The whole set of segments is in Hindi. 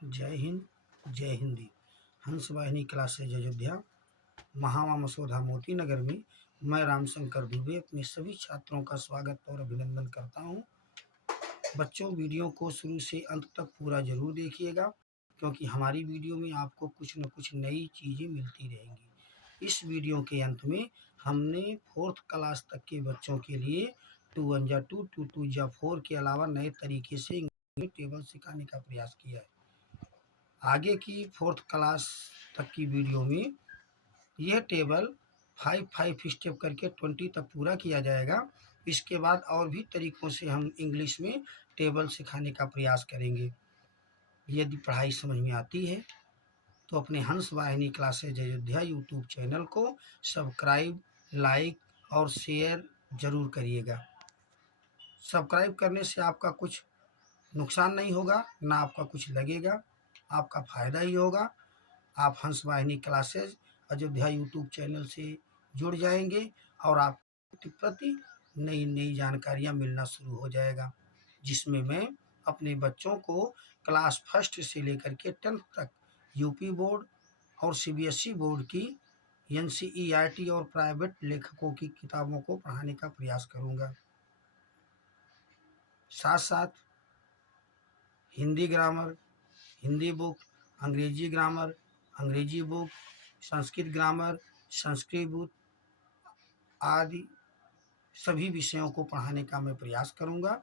जय हिंद, जय हिंदी। हंस वाहिनी क्लासेज अयोध्या, महावा मसौदा मोती नगर में मैं रामशंकर दुबे अपने सभी छात्रों का स्वागत और अभिनंदन करता हूं। बच्चों, वीडियो को शुरू से अंत तक पूरा जरूर देखिएगा, क्योंकि हमारी वीडियो में आपको कुछ न कुछ नई चीज़ें मिलती रहेंगी। इस वीडियो के अंत में हमने 4th क्लास तक के बच्चों के लिए 2 1 जा 2 2 2 जा 4 के अलावा नए तरीके से इंग्लिश टेबल सिखाने का प्रयास किया है। आगे की 4th क्लास तक की वीडियो में यह टेबल 5 स्टेप करके 20 तक पूरा किया जाएगा। इसके बाद और भी तरीकों से हम इंग्लिश में टेबल सिखाने का प्रयास करेंगे। यदि पढ़ाई समझ में आती है तो अपने हंस वाहिनी क्लासेज अयोध्या यूट्यूब चैनल को सब्सक्राइब, लाइक और शेयर ज़रूर करिएगा। सब्सक्राइब करने से आपका कुछ नुकसान नहीं होगा, ना आपका कुछ लगेगा, आपका फ़ायदा ही होगा। आप हंस वाहिनी क्लासेज अयोध्या यूट्यूब चैनल से जुड़ जाएंगे और आपके प्रति नई नई जानकारियाँ मिलना शुरू हो जाएगा, जिसमें मैं अपने बच्चों को क्लास 1 से लेकर के 10th तक यूपी बोर्ड और सीबीएसई बोर्ड की एनसीईआरटी और प्राइवेट लेखकों की किताबों को पढ़ाने का प्रयास करूँगा। साथ साथ हिंदी ग्रामर, हिंदी बुक, अंग्रेजी ग्रामर, अंग्रेजी book, Sanskrit grammar, Sanskrit book आदि सभी विषयों को पढ़ाने का मैं प्रयास करूंगा।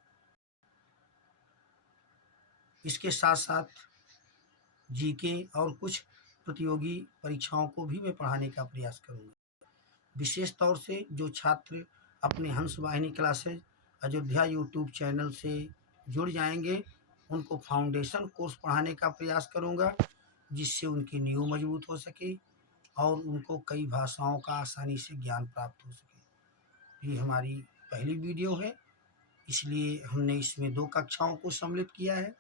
इसके साथ साथ जीके और कुछ प्रतियोगी परीक्षाओं को भी मैं पढ़ाने का प्रयास करूंगा। विशेष तौर से जो छात्र अपने हंस वाहिनी क्लासेज अयोध्या यूट्यूब चैनल से जुड़ जाएंगे, उनको फाउंडेशन कोर्स पढ़ाने का प्रयास करूंगा, जिससे उनकी नींव मजबूत हो सके और उनको कई भाषाओं का आसानी से ज्ञान प्राप्त हो सके। ये हमारी पहली वीडियो है, इसलिए हमने इसमें 2 कक्षाओं को सम्मिलित किया है।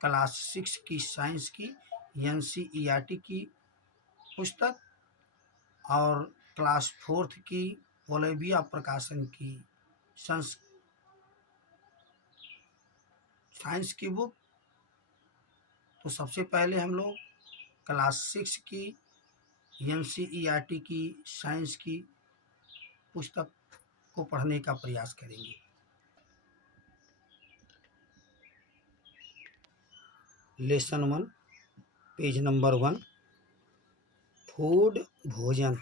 क्लास 6 की साइंस की एनसीईआरटी की पुस्तक और क्लास 4th की ओलिविया प्रकाशन की साइंस की बुक। तो सबसे पहले हम लोग क्लास 6 की एनसीईआरटी की साइंस की पुस्तक को पढ़ने का प्रयास करेंगे। लेसन 1, पेज नंबर 1, फूड भोजन।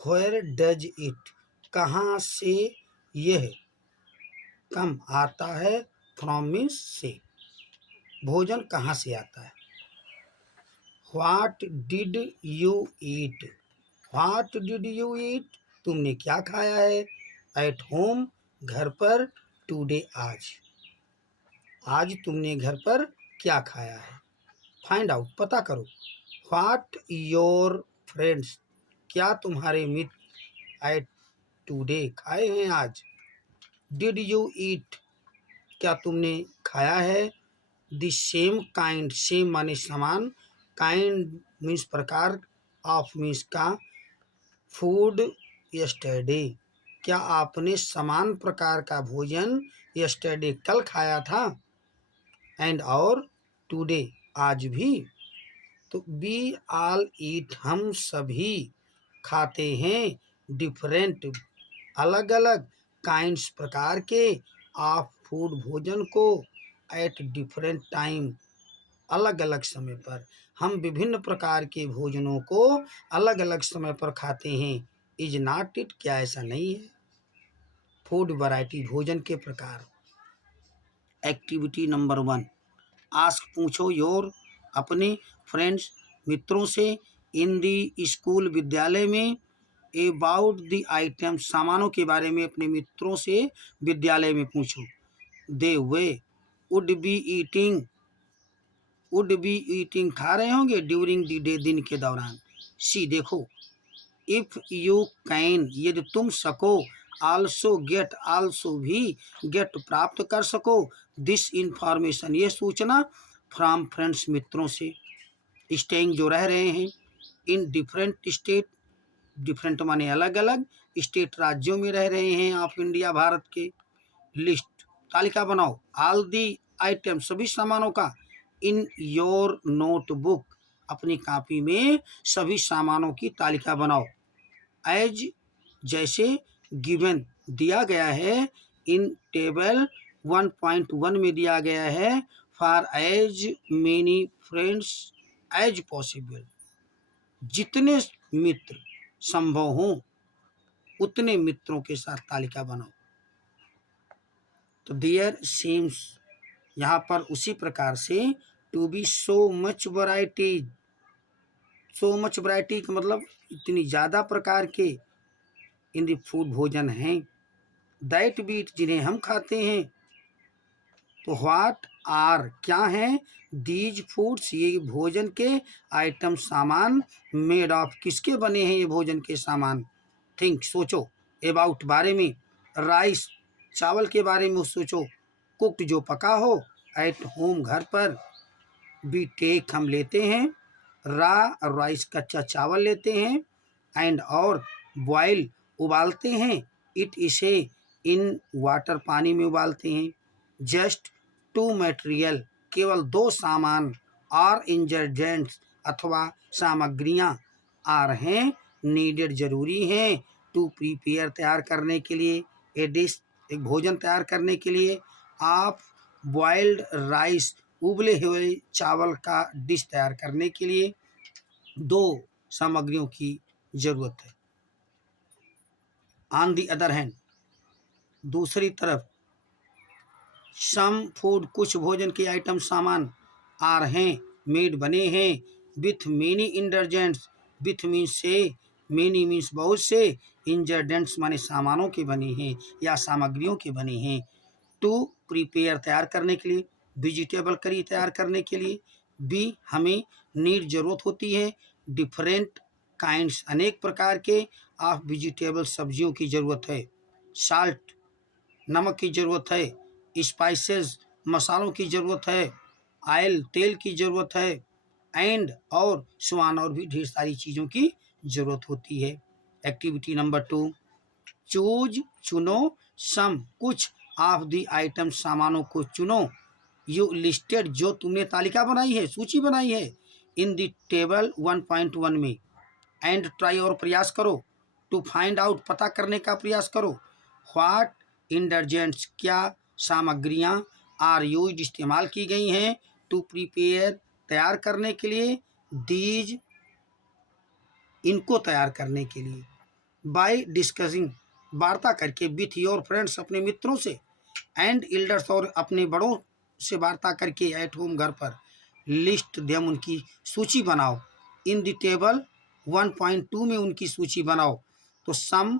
वेयर डज इट, कहाँ से यह कम आता है, फ्रॉम मीन्स से। भोजन कहाँ से आता है। What did you eat, what did you eat, तुमने क्या खाया है। एट होम, घर पर। टुडे, आज, आज तुमने घर पर क्या खाया है। फाइंड आउट, पता करो। व्हाट योर फ्रेंड्स, क्या तुम्हारे मित्र एट टुडे, खाए हैं आज। डिड यू ईट, क्या तुमने खाया है। द सेम काइंड, सेम माने समान, काइंड मीन्स प्रकार, ऑफ मीन्स का, फूड यस्टरडे, क्या आपने समान प्रकार का भोजन यस्टरडे, कल खाया था। एंड और टुडे, आज भी। तो वी ऑल ईट, हम सभी खाते हैं। डिफरेंट, अलग अलग, काइंड्स प्रकार के, ऑफ फूड भोजन को, एट डिफरेंट टाइम, अलग अलग समय पर। हम विभिन्न प्रकार के भोजनों को अलग अलग समय पर खाते हैं। इज नॉट इट, क्या ऐसा नहीं है। फूड वैरायटी, भोजन के प्रकार। एक्टिविटी नंबर 1, आस्क, पूछो, योर, अपने, फ्रेंड्स, मित्रों से, इन दी स्कूल, विद्यालय में, अबाउट द आइटम, सामानों के बारे में अपने मित्रों से विद्यालय में पूछो। दे वे would be eating, would be eating, खा रहे होंगे, ड्यूरिंग द डे, दिन के दौरान। सी, देखो। इफ यू कैन, यदि तुम सको। आल्सो गेट, आल्सो भी, गेट प्राप्त कर सको। दिस इंफॉर्मेशन, ये सूचना, फ्रॉम फ्रेंड्स, मित्रों से। स्टेइंग, जो रह रहे हैं। इन डिफरेंट स्टेट, डिफरेंट माने अलग अलग, स्टेट राज्यों में रह रहे हैं ऑफ इंडिया, भारत के। लिस्ट, तालिका बनाओ। ऑल दी आइटम, सभी सामानों का। इन योर नोटबुक, अपनी कॉपी में सभी सामानों की तालिका बनाओ। एज, जैसे, गिवन, दिया गया है। इन टेबल 1.1 में दिया गया है। For as many friends as possible, जितने मित्र संभव हों उतने मित्रों के साथ तालिका बनाओ। तो देयर सीम्स, यहाँ पर उसी प्रकार से to be so much variety, so much variety का मतलब इतनी ज़्यादा प्रकार के इन द फूड भोजन हैं, दैट बीट, जिन्हें हम खाते हैं। तो व्हाट आर, क्या हैं, दीज फूड्स, ये भोजन के आइटम सामान, मेड ऑफ, किसके बने हैं ये भोजन के सामान। थिंक, सोचो, अबाउट, बारे में, राइस, चावल के बारे में सोचो, कुक्ड, जो पका हो, एट होम, घर पर, बी टेक, हम लेते हैं, रा राइस, कच्चा चावल लेते हैं, एंड, और, बॉयल, उबालते हैं, इट, इसे, इन वाटर, पानी में उबालते हैं, जस्ट टू मटेरियल, केवल दो सामान, आर इंग्रेडिएंट्स, अथवा सामग्रियां, आर हैं, नीडेड, जरूरी हैं, टू प्रिपेयर, तैयार करने के लिए, ए डिश, एक भोजन तैयार करने के लिए, आप बॉइल्ड राइस, उबले हुए चावल का डिश तैयार करने के लिए दो सामग्रियों की जरूरत है। ऑन दी अदर हैंड, दूसरी तरफ, सम फूड, कुछ भोजन के आइटम, सामान, आर हैं, मेड, बने हैं, with many ingredients, with means से, मेनी मीन्स बहुत से, इंग्रेडिएंट्स माने सामानों के बने हैं या सामग्रियों के बने हैं, टू प्रिपेयर, तैयार करने के लिए, वेजिटेबल करी, तैयार करने के लिए, बी, हमें, नीड, जरूरत होती है, डिफरेंट काइंड्स, अनेक प्रकार के, ऑफ वेजिटेबल, सब्जियों की जरूरत है, साल्ट, नमक की जरूरत है, स्पाइसेस, मसालों की जरूरत है, ऑयल, तेल की जरूरत है, एंड, और, स्वान, और भी ढेर सारी चीज़ों की जरूरत होती है। एक्टिविटी नंबर 2, चूज, चुनो, सम, कुछ, ऑफ द आइटम, सामानों को चुनो, यू लिस्टेड, जो तुमने तालिका बनाई है, सूची बनाई है, इन द टेबल 1.1 में, एंड ट्राई, और प्रयास करो, टू फाइंड आउट, पता करने का प्रयास करो, व्हाट इंग्रेडिएंट्स, क्या सामग्रियां, आर यूज्ड, इस्तेमाल की गई हैं, टू प्रिपेयर, तैयार करने के लिए, दीज, इनको तैयार करने के लिए, बाय डिस्कसिंग, वार्ता करके, विथ योर फ्रेंड्स, अपने मित्रों से, एंड एल्डर्स, और अपने बड़ों से वार्ता करके, एट होम, घर पर, लिस्ट देम, उनकी सूची बनाओ, इन द टेबल 1.2 में उनकी सूची बनाओ। तो सम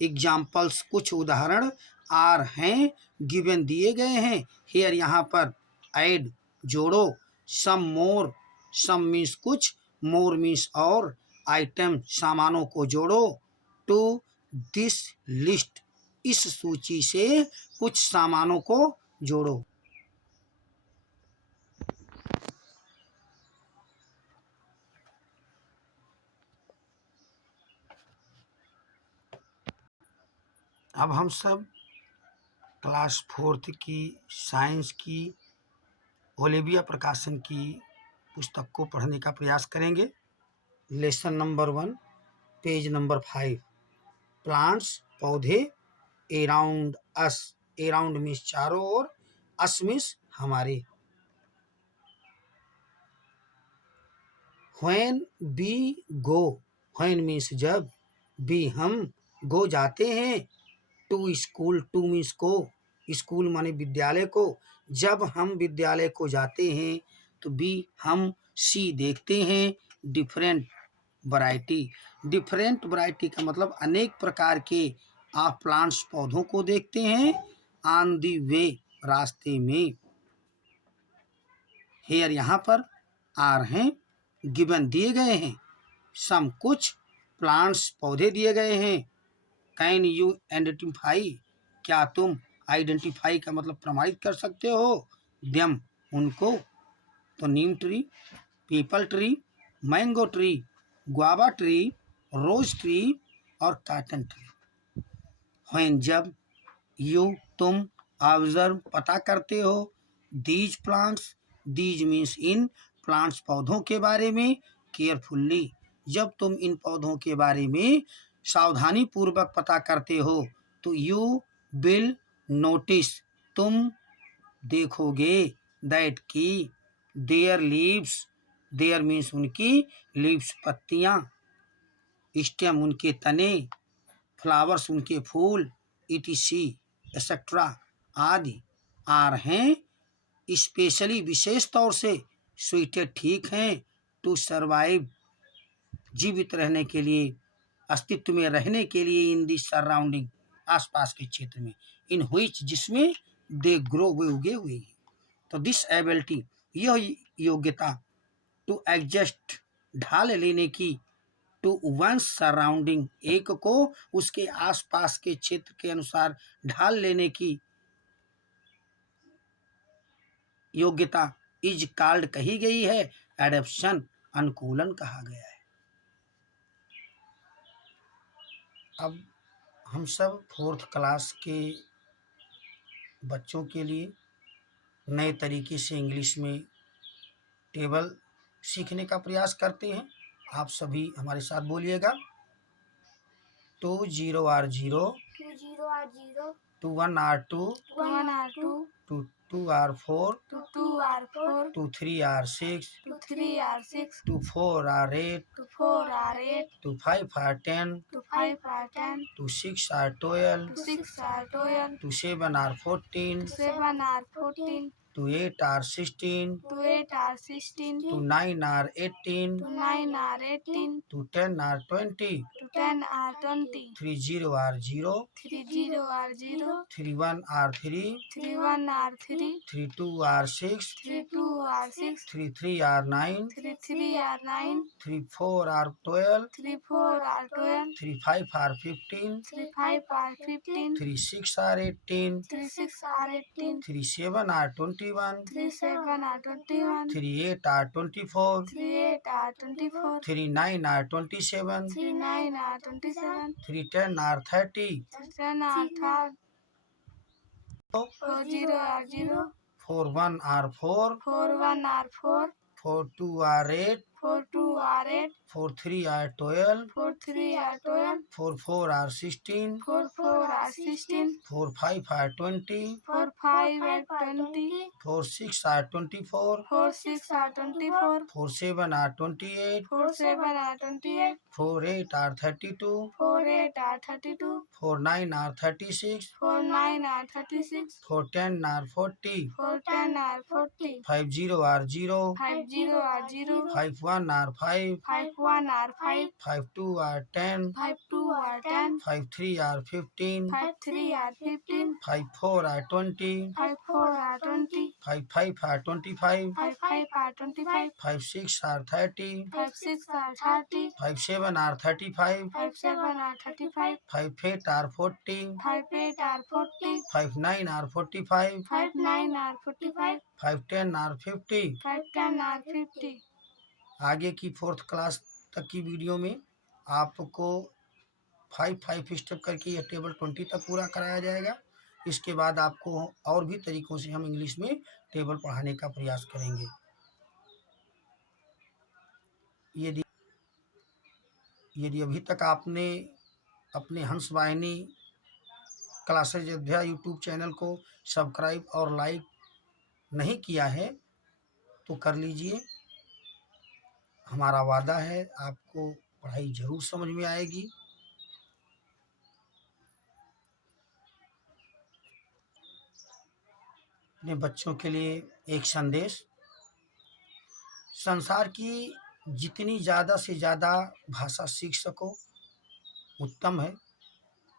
एग्जाम्पल्स, कुछ उदाहरण, आर हैं, गिवन, दिए गए हैं, हेयर, यहाँ पर, ऐड, जोड़ो, सम मोर, सम मीन्स कुछ, मोर मीन्स और, आइटम, सामानों को जोड़ो, टू दिस लिस्ट, इस सूची से कुछ सामानों को जोड़ो। अब हम सब क्लास 4th की साइंस की ओलिविया प्रकाशन की पुस्तक को पढ़ने का प्रयास करेंगे। Lesson number 1, page number 5, plants, पौधे, अराउंड अस, अराउंड मीन्स चारों ओर, अस मीन्स हमारे। When we go, when means जब, बी हम, गो जाते हैं, टू स्कूल, टू मीन्स को, स्कूल माने विद्यालय को, जब हम विद्यालय को जाते हैं, तो बी हम, सी देखते हैं, डिफरेंट वैरायटी, डिफरेंट वैरायटी का मतलब अनेक प्रकार के, आप प्लांट्स, पौधों को देखते हैं, ऑन दी वे, रास्ते में, हेयर, यहाँ पर, आर हैं, गिवन, दिए गए हैं, सम, कुछ, प्लांट्स, पौधे दिए गए हैं, कैन यू आइडेंटिफाई, क्या तुम, आइडेंटिफाई का मतलब प्रमाणित कर सकते हो, देम, उनको। तो neem tree, peepal tree, mango tree, guava tree, rose tree और काटन ट्री। व्हेन, जब, यू, तुम, ऑब्जर्व, पता करते हो, these plants, these means in plants पौधों के बारे में, केयरफुल्ली जब तुम इन पौधों के बारे में सावधानी पूर्वक पता करते हो तो यू विल नोटिस तुम देखोगे दैट की देयर लीव्स, देयर मीन्स उनकी, लीव्स पत्तियां, स्टेम उनके तने, फ्लावर्स उनके फूल, ईटीसी एक्सेट्रा आदि, आर हैं स्पेशली विशेष तौर से, सुइटेड ठीक हैं, टू सर्वाइव जीवित रहने के लिए, अस्तित्व में रहने के लिए, इन दी सराउंडिंग आसपास के क्षेत्र में, इन व्हिच जिसमें दे ग्रो वे उगे हुए हैं। तो दिस एबिलिटी यह योग्यता, टू एडजस्ट ढाल लेने की, टू वन सराउंडिंग एक को उसके आसपास के क्षेत्र के अनुसार ढाल लेने की योग्यता, इज कॉल्ड कही गई है, एडेप्शन अनुकूलन कहा गया है। अब हम सब 4th क्लास के बच्चों के लिए नए तरीके से इंग्लिश में टेबल सीखने का प्रयास करते हैं। आप सभी हमारे साथ बोलिएगा। 2 0 R 0, 2 0 R 0, 2 1 R 2, 1 R 2, 2 R 4, 2 R 4, 2 3 R 6, 3 R 6, 2 4 R 8, 4 R 8, 2 5 R 10, 5 R 10, 2 6 R 12, 6 R 12, 2 7 R 14, 7 R 14, 2 8 R 16, 8 R 16, 2 9 R 18, 9 R 18, 2 10 R 20, 10 R 20, 3 0 R 0, 3 0 R 0, 3 1 R 3, 3 1 R 3, 3 2 R 6, 3 2 R 6, 3 3 R 9, 3 3 R 9, 3 4 R 12, 3 4 R 12, 3 5 R 15, 3 5 R 15, 3 6 R 18, 3 6 R 18, 3 7 R 21, 3 7 R 21, 3 8 R 24, 3 8 R 24, 3 9 R 27, 3 9 R 27, 3 10 R 30, 10 R 30, 4 0 R 0, 4 1 R 4, 4 1 R 4, 4 2 R 8, 4 2 R 8, 4 3 R 12, 4 3 R 12, 4 4 R 16, 4 4 R 16, 4 5 R 20, 4 5 R 20, 4 6 R 24, 4 6 R 24, 4 7 R 28, 4 7 R 28, 4 8 R 32, 4 8 R 32, 4 9 R 36, 4 9 R 36, 4 10 R 40, 4 10 R 40, 5 0 R 0, 5 0 R 0, 5 1 R 5, 5 1 R 5, 5 2 R 10, 5 2 R 10, 5 3 R 15, 5 3 R 15, 5 4 R 20, 5 4 R 20, 5 5 R 25, 5 5 R 25, 5 6 R 30, 5 6 R 30, 5 7 R 35, 5 7 R 35, 5 8 R 40, 5 8 R 40, 5 9 R 45, 5 9 R 45, 5 10 R 50। 5 10 R 50। आगे की 4th क्लास तक की वीडियो में आपको 5 स्टेप करके यह टेबल 20 तक पूरा कराया जाएगा। इसके बाद आपको और भी तरीकों से हम इंग्लिश में टेबल पढ़ाने का प्रयास करेंगे। यदि अभी तक आपने अपने हंस वाहिनी क्लासेज अयोध्या यूट्यूब चैनल को सब्सक्राइब और लाइक नहीं किया है तो कर लीजिए। हमारा वादा है आपको पढ़ाई जरूर समझ में आएगी। अपने बच्चों के लिए एक संदेश, संसार की जितनी ज़्यादा से ज़्यादा भाषा सीख सको उत्तम है।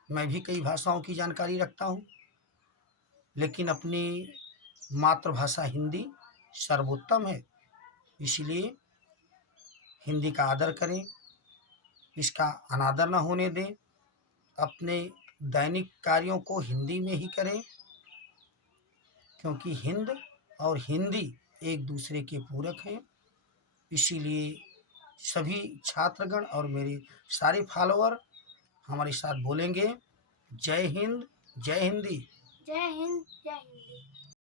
मैं भी कई भाषाओं की जानकारी रखता हूँ, लेकिन अपनी मातृभाषा हिंदी सर्वोत्तम है। इसलिए हिंदी का आदर करें, इसका अनादर न होने दें। अपने दैनिक कार्यों को हिंदी में ही करें, क्योंकि हिंद और हिंदी एक दूसरे के पूरक हैं। इसीलिए सभी छात्रगण और मेरे सारे फॉलोअर हमारे साथ बोलेंगे, जय हिंद, जय हिंदी। जय हिंद, जय हिंदी।